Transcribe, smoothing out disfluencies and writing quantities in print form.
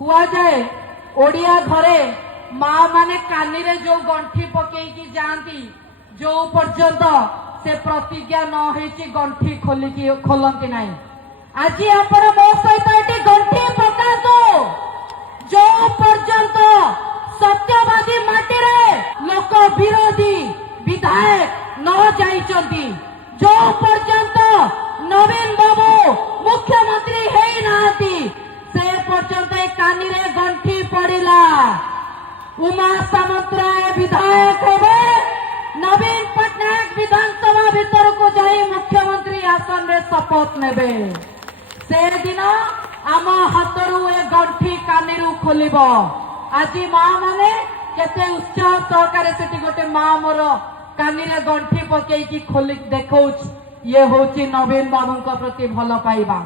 कुआ जाए ओडिया घरे माँ माने कानी रे जो गंठी पकेकी जाती जो पर्यंत से प्रतिज्ञा न होइछि गंठी खोलती नहीं। आज आपण मो सहित एटी गंठी पकातु जो पर्यंत सत्यवादी माटी रे लोक विरोधी विधायक न जाइछंती जो पर्यंत नवीन बाबू मुख्यमंत्री हेई नाती से पर्यंत कानी रे गंठी पड़िला। उमा सामंतराय विधायक हेबे, नवीन पटनायक विधानसभा भीतर को जाई मुख्यमंत्री आसन रे शपथ नेबे। से दिन आम हाथरू ए गंठी कानीरू खोलिब। आज माँ माने केते उत्साह सहकारे सेठी गोटे माँ मोर कानी रे गंठी पकेकी खोली देखौछ। ये होची नवीन बाबू प्रति भल पाइबा।